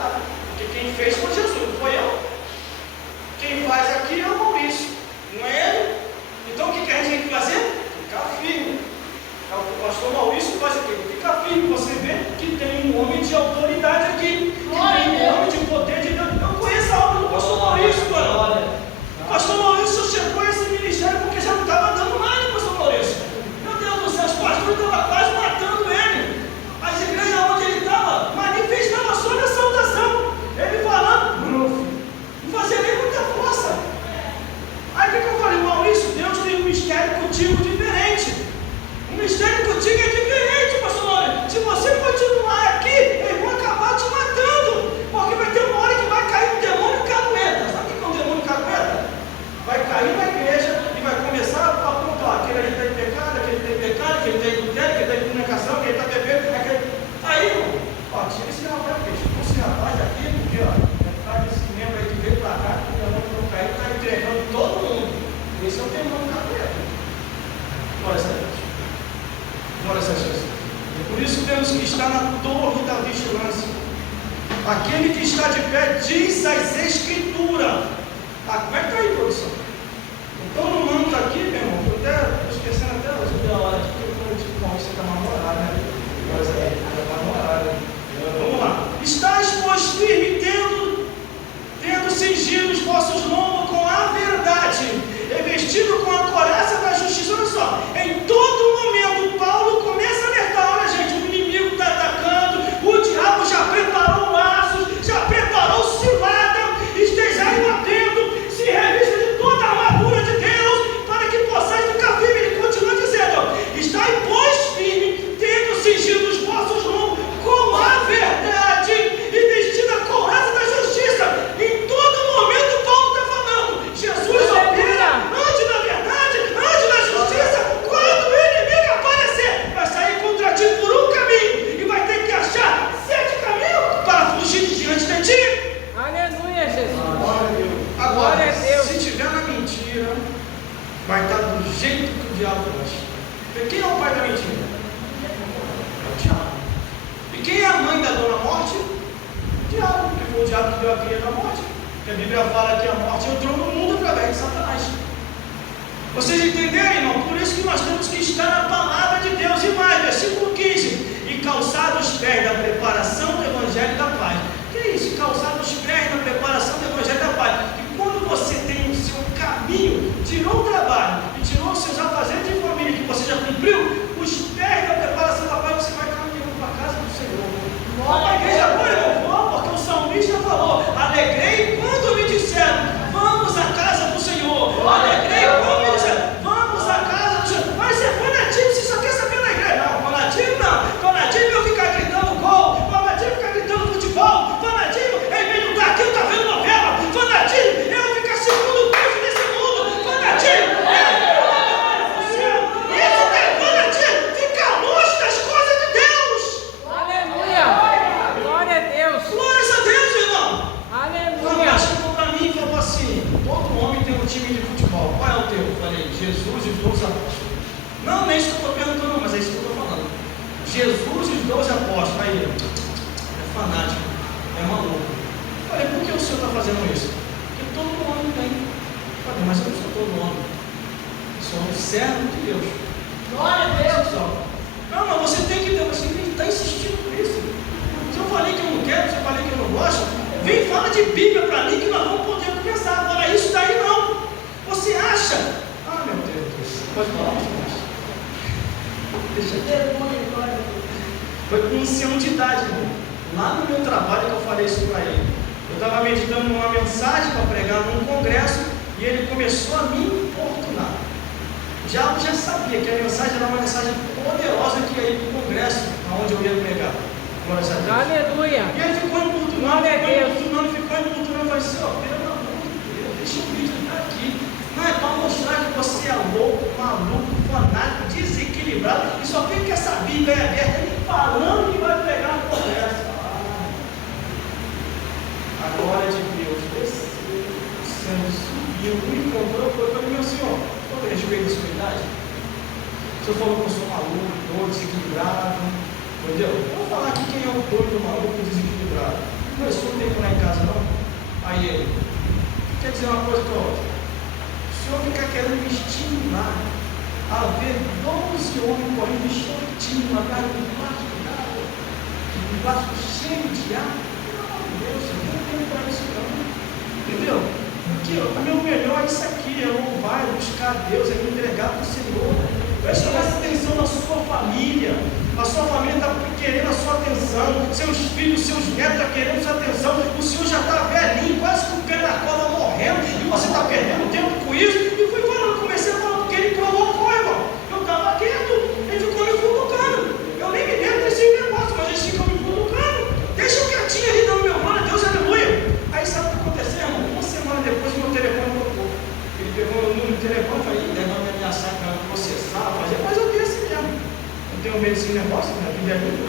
verdade. Porque quem fez foi Jesus, não foi eu. Quem faz aqui é o Maurício, não é ele. Então o que a gente tem que fazer? Ficar firme. O pastor Maurício faz o quê? Fica firme. Você vê que tem um homem de autoridade aqui, que tem um homem de poder de Deus. Eu conheço a obra do pastor Maurício, mano. O pastor Maurício chegou a esse ministério porque já não estava dando nada, pastor Maurício. Meu Deus do céu, os pastores estavam quase matando ele. As igrejas onde ele estava manifestava só na saudação. Ele falando, não fazia nem muita força. Aí o que eu falei, Maurício, Deus tem um mistério contigo diferente. O mistério contigo é diferente, pastor Maurício. Se você continuar aqui, eles vão acabar te matando. Porque vai ter uma hora que vai cair um demônio cagueta. Sabe o que é um demônio cagueta? Vai cair na igreja e vai começar a apontar aquele ali está em pecado, aquele está em pecado, aquele está em adultério, aquele está em comunicação, aquele está bebendo, aquele... Aí, irmão, ó, tira esse rapaz aqui, tira esse rapaz aqui, porque, ó, vai desse membro aí que veio pra cá, que o demônio não caiu, está entregando todo mundo. Esse é o demônio cagueta. Olha essa Deus. Olha essa Jesus. Por isso temos que estar na torre da vigilância. Aquele que está de pé diz as Escrituras. Como é que está aí, produção? Então não manda aqui, meu irmão. Estou esquecendo até a hora aqui, que eu disse, bom, você está mal no horário, né? Mas está mal no horário. Vamos lá. Estais, pois, firme, tendo cingido os vossos lombos com a verdade, e vestido com a couraça da justiça. Olha só, em todo momento, Paulo começa a alertar: olha, gente, o inimigo está atacando, o diabo já preparou laços, já preparou cilada, estejais atento, se revista de toda a armadura de Deus, para que possais ficar firme. Ele continua dizendo: estai, pois, firme, tendo cingido os vossos lombos com a verdade, e vestido a couraça da justiça. Em todo momento, Paulo está falando: Jesus opera, ande na verdade, ande na justiça. Quando o inimigo aparecer, vai sair contra ti por um caminho e vai ter que achar 7 caminhos para fugir de diante de ti. Aleluia, Jesus. Agora, Glória a Deus. se tiver na mentira, vai estar do jeito que o diabo gosta. E quem é o pai da mentira? É o diabo. E quem é a mãe da dona morte? O diabo, porque foi o diabo que deu a cria da morte. Porque a Bíblia fala que a morte entrou no mundo através de Satanás. Vocês entenderam, irmão? Por isso que nós temos que estar na palavra de Deus. E mais, versículo 15: e calçar os pés da preparação do Evangelho da paz. Que é isso? Calçar os pés da preparação do Evangelho da paz. E quando você tem o seu caminho, tirou o trabalho e tirou os seus afazeres de família que você já cumpriu, os pés da preparação da paz, você vai caminhando para a casa do Senhor. A igreja agora eu vou, porque o salmista falou: alegrei quando me disseram, vamos à casa do Senhor. Alegrei quando me disseram, vamos à casa do Senhor. Mas você é fanativo, você só quer saber da igreja. Não, fanativo não. Fanativo eu ficar gritando gol, fanativo ficar gritando futebol, fanativo em vez de estar aqui eu estar vendo novela, fanativo eu ficar segundo o Deus desse mundo, fanativo isso que é fanativo, ficar longe das coisas de Deus. Aleluia. Glória a Deus. Glórias a Deus, irmão. Aleluia. Chegou para mim e falou assim: todo homem tem um time de futebol. Qual é o teu? Eu falei: Jesus e os 12 apóstolos. Não é isso que eu estou perguntando, mas é isso que eu estou falando. Jesus e os 12 apóstolos. Aí, é fanático, é maluco. Eu falei: por que o senhor está fazendo isso? Porque todo homem tem. Eu falei: mas eu não sou todo homem. Eu sou um servo de Deus. Glória a Deus. Não, mas você tem que ter, você está insistindo por isso. Se eu falei que eu não quero, se eu falei que eu não gosto, vem fala de Bíblia para mim que nós vamos poder conversar. Agora isso daí não. Você acha? Ah, meu Deus. Pode falar, mas deixa eu... Foi com 11 anos de idade, irmão. Lá no meu trabalho que eu falei isso para ele. Eu estava meditando numa mensagem para pregar num congresso e ele começou a me importunar. O diabo já sabia que a mensagem era uma mensagem poderosa que ia ir para o congresso onde eu ia pregar. Aleluia. E ele ficou importunando, ficou importunando. Eu falei assim: ó, pelo amor de Deus, deixa o vídeo aqui. Não é para mostrar que você é louco, maluco, fanático, desequilibrado e só fica essa Bíblia aberta ele falando que vai pregar no congresso. A glória de Deus desceu, o sangue subiu, me encontrou, foi para mim: meu senhor, todo respeito da sua idade, o senhor falou que eu sou maluco, todo desequilibrado, entendeu? Eu vou falar aqui quem é o doido, maluco, desequilibrado. Meu senhor não tem que lá em casa não? Aí ele, quer dizer uma coisa para outra. O senhor fica querendo me estimular a ver 12 homens correndo de shortinho atrás de um plástico cheio de água. Pelo amor de Deus, eu não tenho para isso não. Entendeu? Porque o meu melhor é isso aqui, é louvar, é buscar a Deus, é me entregar para o Senhor. Preste mais atenção na sua família. A sua família está querendo a sua atenção, seus filhos, seus netos estão querendo a sua atenção. O senhor já está velhinho, quase com o pé na cola morrendo, e você está perdendo tempo com isso. E fui falando, comecei a falar porque ele provocou, irmão. Eu estava quieto, ele ficou me cutucando. Eu nem me lembro desse negócio, mas eles ficam me cutucando. Deixa eu quietinho ali dando meu glória a Deus, aleluia. Aí sabe o que aconteceu, irmão? Uma semana depois meu telefone tocou. Ele pegou meu número de telefone e falou, deve me ameaçar que vai me processar, mas eu vi assim mesmo. Não tenho medo desse negócio, né? Filha ajuda.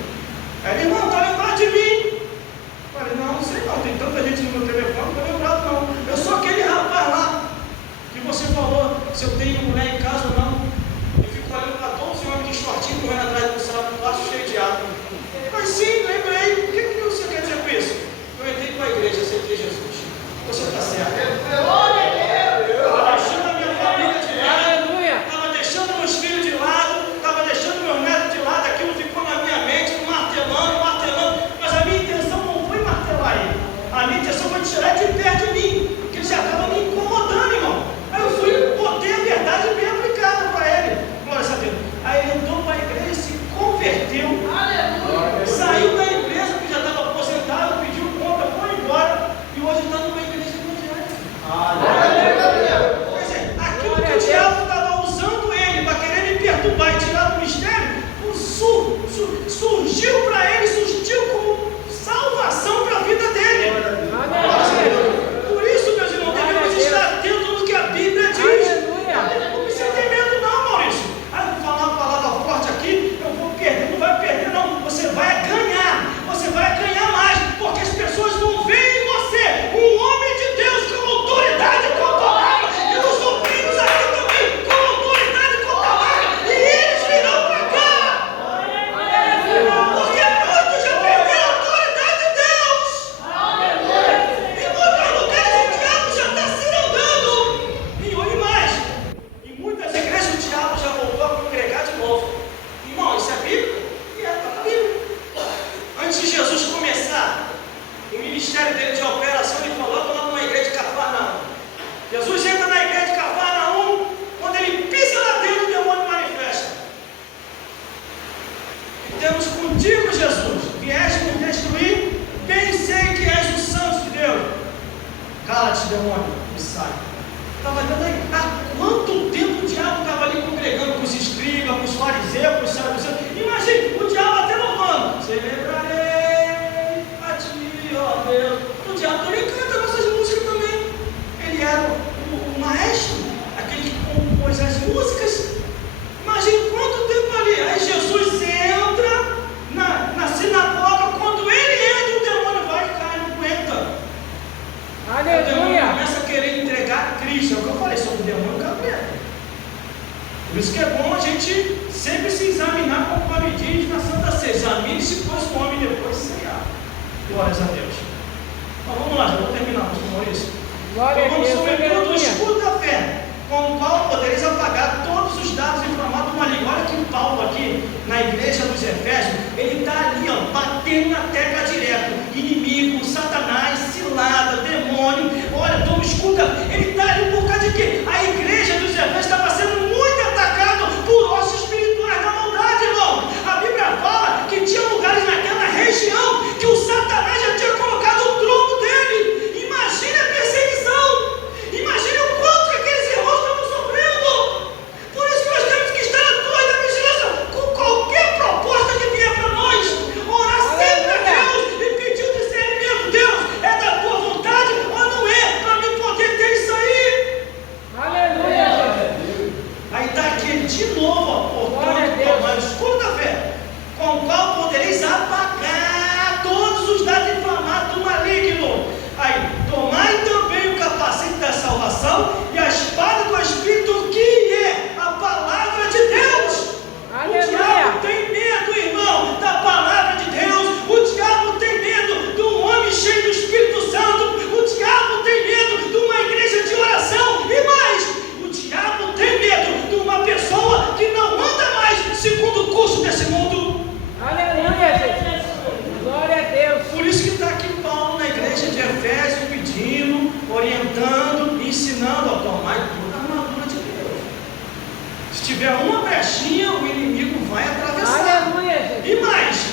Aí ele, irmão, está lembrado de mim? Eu falei, não sei não, tem tanta gente no meu telefone, não estou lembrado não. Eu sou aquele rapaz lá que você falou se eu tenho mulher em casa ou não. E fico olhando para 12 homens de shortinho correndo atrás do saco plástico cheio de água. Mas sim, lembrei. O que você quer dizer com isso? Eu entrei para a igreja, aceitei Jesus. Você está certo. Glória a Deus! Estava deixando a minha família de lado, estava deixando meus filhos de lado, estava deixando meus netos de lado, aquilo ficou na minha mente, martelando, mas a minha intenção não foi martelar ele. A minha intenção foi tirar ele de perto de mim, porque ele já estava me incomodando, irmão. Aí eu fui, botei a verdade bem aplicada para ele. Glória a Deus. Aí ele entrou para a igreja, se converteu, saiu da empresa, que já estava aposentado, pediu conta, foi embora, e hoje está numa igreja evangélica. Quer dizer, aquilo que o diabo estava usando ele para querer me perturbar e tirar do mistério, surgiu para ele, surgiu como salvação para a vida dele. Por isso, meus irmãos, devemos estar atentos no que a Bíblia diz. Não precisa ter medo não, Maurício. Ah, eu vou falar uma palavra forte aqui, eu vou perder, não vai perder não, você vai ganhar mais, porque as pessoas vão ver em você um homem de Deus com autoridade controlada, e os obreiros aqui também com autoridade controlada, e eles virão para cá, porque muitos já perderam a autoridade de Deus, em muitos lugares o diabo já está se andando, e mais, em muitas igrejas o diabo já voltou a congregar de novo. Irmão, isso é bíblico? E é para a Bíblia. Antes de Jesus começar o ministério dele de operação, ele coloca lá numa igreja de Cafarnaum. Jesus entra na igreja de Cafarnaum, quando ele pisa lá dentro, o demônio manifesta. E temos contigo, Jesus, vieste nos destruir, bem sei que és o Santo de Deus. Cala-te, demônio, e sai. Estava dando aí, há quanto tempo o diabo estava ali congregando com os escribas, com os fariseus, com os saduceus? Imagine, o diabo até louvando. Celebrarei a ti, ó Deus. O diabo também canta nossas músicas também. Ele era o maestro, aquele que compôs as músicas. Imagine quanto tempo ali. Aí Jesus entra na sinagoga, quando ele entra, o demônio vai e cai, não aguenta. O demônio começa a querer entregar Cristo. É o que eu falei sobre o demônio cabreta. Por isso que é bom a gente sempre se examinar, conforme diz na Santa Ceia. Examine-se, pois o homem depois ceiar. Glórias a Deus. Então vamos lá, já vou terminar, pastor Maurício. Glória então, a Deus. sobretudo o escudo da fé, com o qual podereis apagar todos os dados inflamados do maligno. Olha que o Paulo aqui, na igreja dos Efésios, ele está ali, ó, batendo na tecla direto. Inimigo, Satanás, cilada, demônio. Olha, toma escuta. Ele está ali por causa de quê? A igreja dos Efésios estava sendo muito atacada por ossos espirituais da maldade, irmão. A Bíblia fala que tinha lugares naquela região que o Satanás já tinha colocado o trono dele. Imagine a perseguição. Imagine o quanto que aqueles irmãos estavam sofrendo. Por isso que nós temos que estar atrás da vigilância com qualquer proposta que vier para nós. Orar sempre a Deus tiver uma brechinha, o inimigo vai atravessar. Aleluia, E mais,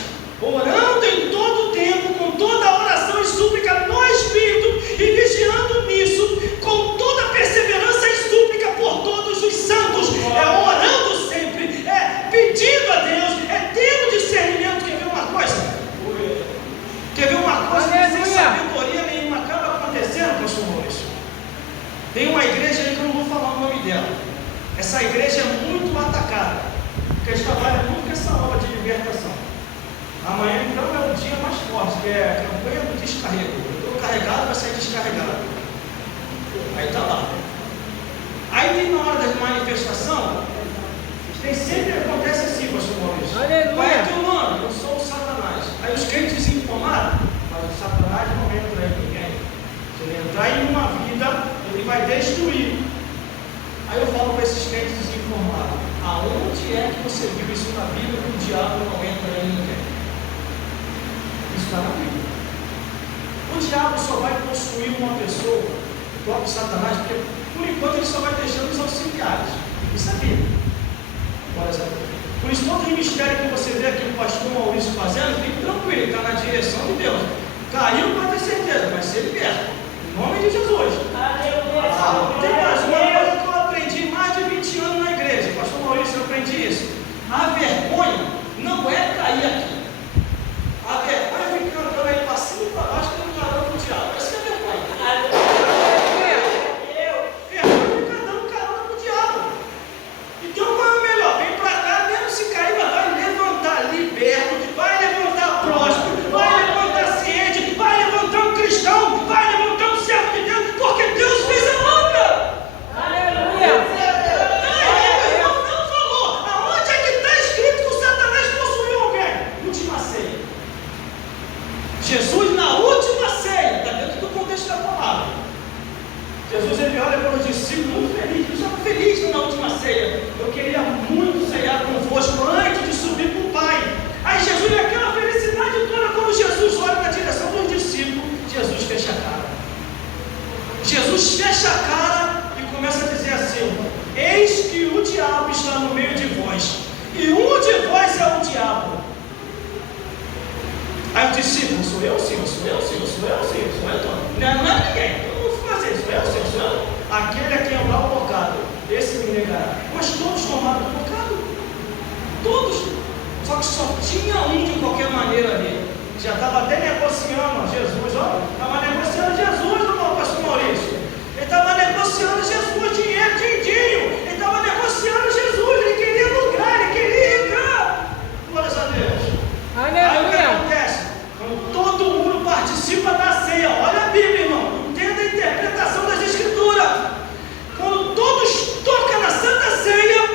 orando em todo o tempo, com toda a oração e súplica no Espírito, e vigiando nisso, com toda perseverança e súplica por todos os santos, orando sempre, pedindo a Deus, tendo discernimento. Quer ver uma coisa? Quer ver uma coisa que sem sabedoria nenhuma acaba acontecendo, pastor Maurício? Tem uma igreja aí que eu não vou falar o nome dela. Essa igreja é muito atacada, porque a gente trabalha muito com essa obra de libertação. Amanhã então é o dia mais forte, que é a campanha do descarrego. Eu estou carregado, vai sair descarregado. Aí está lá. Aí tem na hora da manifestação, sempre acontece assim, pastor Maurício. Qual é teu nome? Eu sou o Satanás. Aí os crentes se informaram, mas o Satanás não entra em ninguém. Se ele entrar em uma vida, ele vai destruir. Aí eu falo para esses crentes desinformados: aonde é que você viu isso na Bíblia, que o diabo não entra em ninguém? Isso está na Bíblia. O diabo só vai possuir uma pessoa, o próprio Satanás, porque por enquanto ele só vai deixando os auxiliares. Isso é Bíblia. Por isso, todo o ministério que você vê aqui o pastor Maurício fazendo, fique tranquilo, está na direção de Deus. Caiu, pode ter certeza, vai ser liberto. Em nome de Jesus. Tem mais uma coisa que eu aprendi mais de 20 anos na igreja. Pastor Maurício, eu aprendi isso. A vergonha não é cair aqui. A vergonha é ficar andando aí para cima e para baixo, que não caramba para o diabo. Essa é a vergonha. Vergonha é ficar dando caramba para o diabo. Então qual é o melhor? Vem para cá, mesmo se cair, mas vai levantar liberto, vai levantar próspero, vai levantar ciente, vai levantar um cristão, vai levantar um servo de Deus, porque Deus fez a obra. aleluia. Não falou. Aonde é que está escrito que o Satanás possuiu alguém? Última ceia. Jesus na última ceia, está dentro do contexto da palavra. Jesus ele olha para os discípulos muito feliz, eles estavam felizes na última ceia. Eu queria muito ceiar convosco antes de subir para o Pai. Aí Jesus, aquela felicidade toda, quando Jesus olha na direção dos discípulos, Jesus fecha a cara. Jesus fecha a cara e começa a dizer assim: eis que o diabo está no meio de vós, e um de vós é o diabo. Aí o discípulo: sou eu, sim, sou eu, sim, sou eu, sim, sou eu. Não é ninguém. Sou eu. Aquele a quem eu dá o bocado, esse me negará. Mas todos tomaram o bocado. Todos. Só que só tinha um de qualquer maneira ali. Já estava até negociando Jesus, estava negociando Jesus, não, pastor Maurício. Ele estava negociando Jesus, dinheiro, din-dinho. Ele estava negociando Jesus, ele queria lucrar, ele queria entrar. Glórias a Deus. Aleluia. Aí o que acontece? Quando todo mundo participa da ceia, olha a Bíblia, irmão. Entenda a interpretação das Escrituras. Quando todos tocam na Santa Ceia,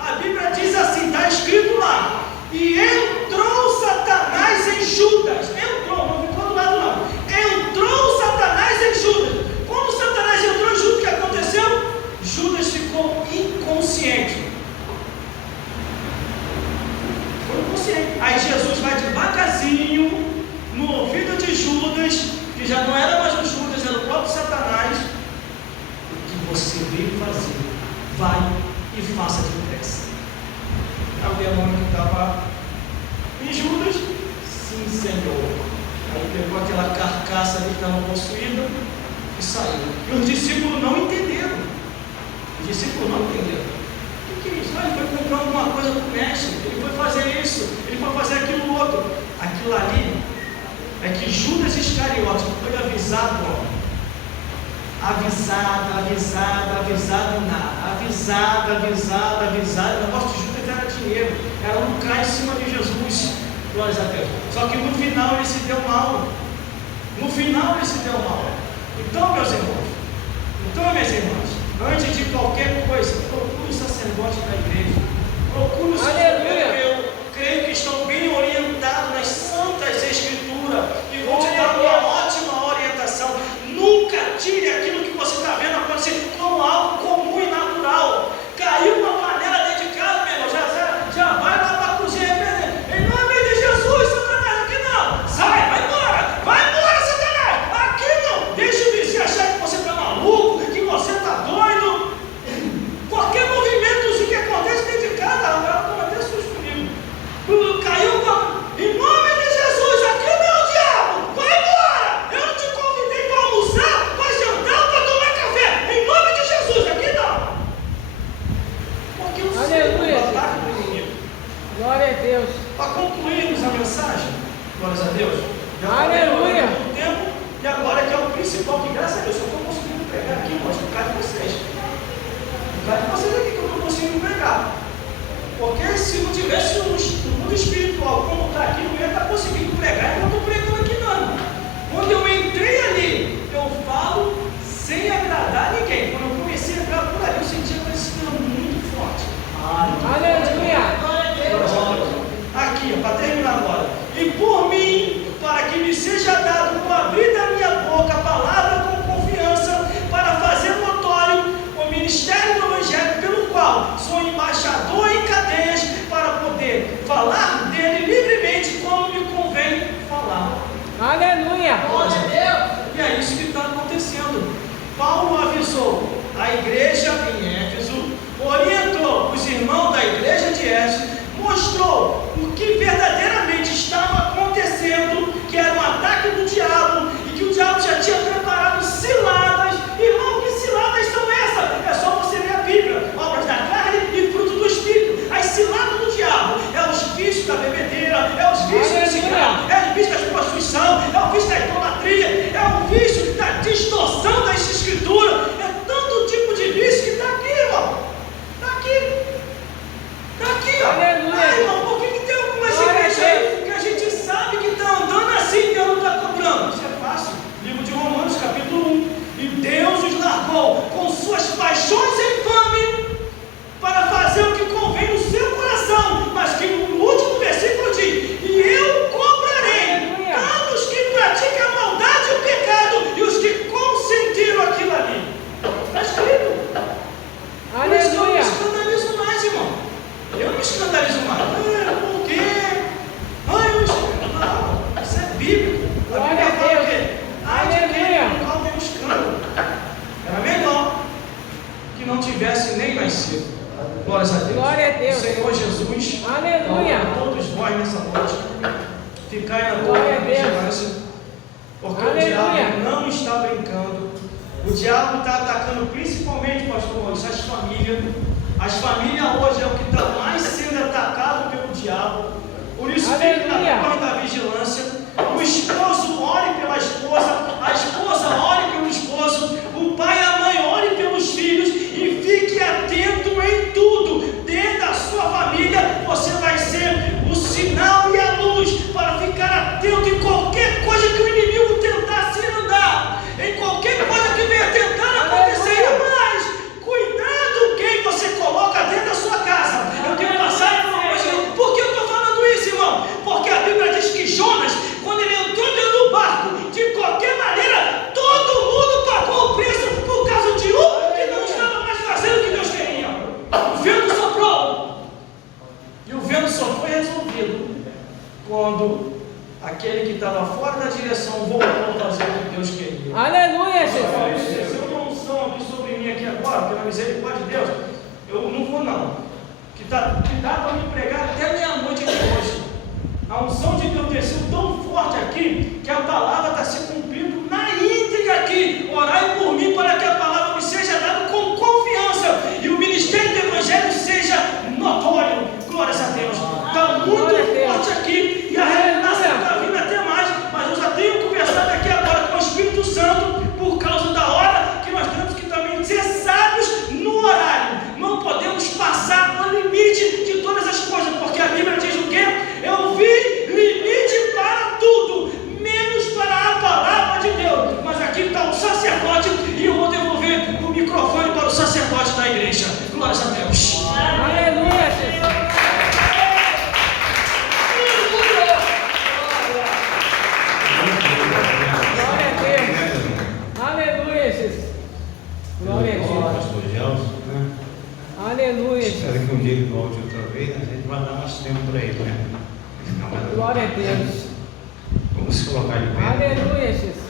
a Bíblia diz assim, está escrito lá: e entrou Satanás em Judas. Entrou, não ficou do lado não. Entrou Satanás em Judas. Quando Satanás entrou em Judas, o que aconteceu? Judas ficou inconsciente. Ficou inconsciente. Aí Jesus vai devagarzinho no ouvido de Judas, que já não era mais o Judas, era o próprio Satanás: o que você veio fazer, vai e faça depressa. Aí o demônio que estava em Judas: sim, Senhor. Aí pegou aquela carcaça ali que estava possuída e saiu. E os discípulos não entenderam. O que é isso? Ele foi comprar alguma coisa para o mestre, ele foi fazer isso, ele foi fazer aquilo outro. Aquilo ali é que Judas Iscariote foi avisado, avisado. O negócio de Judas era dinheiro, era lucrar em cima de Jesus. Glórias a Deus. Só que no final ele se deu mal. Então, meus irmãos, minhas irmãs, antes de qualquer coisa, procure o sacerdote da igreja. Procure o sacerdote. Eu creio que estão bem orientados nas santas escrituras e vão te dar uma ótima orientação. Nunca tire aquilo que você está vendo acontecer como algo comum e natural. Caiu uma panela dentro de casa, meu irmão, já vai lá para a cozinha. Em nome de Jesus, Satanás, aqui não. Sai, vai embora, Satanás. Aqui não. Deixa o vizinho achar que você está maluco, que você está doido. Qualquer movimentozinho que acontece dentro pregar. Porque se não tivesse o mundo espiritual como está aqui, não ia estar conseguindo pregar, eu não estou pregando aqui não. Quando eu entrei ali, eu falo sem agradar ninguém. Quando eu comecei a entrar por ali, eu sentia que esse era muito forte. Aleluia. Aqui, para terminar agora. E por mim, para que me seja dado com abrir da minha boca a palavra com confiança, para fazer notório o ministério do Evangelho, pelo qual sou embaixador em cadeias, para poder falar dele livremente como me convém falar. Aleluia. Glória a Deus. E é isso que está acontecendo. Paulo avisou a igreja em Éfeso, orientou os irmãos da igreja de Éfeso, mostrou o que verdadeiramente estava acontecendo, que era um ataque do diabo, e que o diabo já tinha preparado ciladas. Irmão, que ciladas são essas? É só você ler a Bíblia, obras da carne e fruto do Espírito. As ciladas do diabo é os vícios da bebedeira, é os vícios do cigarro, é os vícios da prostituição, é o vício da idolatria, é o vício da distorção da escritura, é tanto tipo de vício que está aqui, irmão. Está aqui. Está aqui, ó. Aleluia. Ah, irmão, por que tem algumas igrejas aí que a gente sabe que está andando assim e Deus não está cobrando? Isso é fácil. Livro de Romanos, capítulo 1. E Deus os largou com suas paixões infames para fazer o que convém no seu coração, mas que no último versículo diz: e eu cobrarei tanto os que praticam a maldade e o pecado e os que consentiram aquilo ali. Está escrito. Por isso que eu não me escandalizo mais, irmão. Eu não me escandalizo mais. Por quê? Não, isso é bíblico. A Bíblia fala o quê? No qual tem um escândalo. Era melhor que não tivesse nem nascido. Glória a Deus. Glória a Deus. Senhor Jesus. Aleluia. Todos vós nessa noite ficai na tua Glória a Deus. vigilância. Porque Aleluia. o diabo não está brincando. O diabo está atacando principalmente, pastor Maurício, as famílias. As famílias hoje é o que está mais sendo atacado pelo diabo. Por isso fique na torre da vigilância. O esposo ore pela esposa, a esposa ore pelo esposo, o pai e a mãe ore pelos filhos e fique atento em tudo. Dentro da sua família você vai ser o sinal e a luz para ficar atento em qualquer coisa que o inimigo tentar se andar, em qualquer coisa que venha tentar acontecer. Mas cuidado quem você coloca dentro da sua casa. Eu tenho passado por hoje. Por que eu estou falando isso, irmão? Porque a Bíblia diz que Jonas, quando ele entrou dentro do barco, de qualquer maneira, todo mundo pagou o preço por causa de um que não estava mais fazendo o que Deus queria. O vento soprou. E o vento só foi resolvido quando aquele que estava fora da direção voltou a fazer o que Deus queria. Aleluia, Jesus. Desceu uma unção aqui sobre mim aqui agora, pela misericórdia de Deus. Eu não vou não. Que dá para me pregar até meia-noite aqui hoje. A unção de Deus desceu tão forte aqui que a palavra está se cumprindo na íntegra aqui. Orai por mim para que a palavra me seja dada com confiança e o ministério do Evangelho seja notório. Glórias a Deus. Está muito forte aqui e a revelação está vindo até mais. Mas eu já tenho conversado aqui agora com o Espírito Santo por causa da hora que nós temos que também ser sábios no horário. Não podemos passar o limite de todas as coisas, porque a Bíblia diz o quê? Eu vi limite para tudo, menos para a palavra de Deus. Mas aqui está o sacerdote e eu vou devolver o microfone para o sacerdote da igreja. Glórias a Deus. Aleluia, Jesus. Glória a Deus. Aleluia, Jesus. Glória a Deus. Pastor Gelson, né? Aleluia. Espero que um dia ele volte outra vez, a gente vai dar mais tempo para ele, né? Glória a Deus. Vamos colocar de pé. Aleluia, Jesus.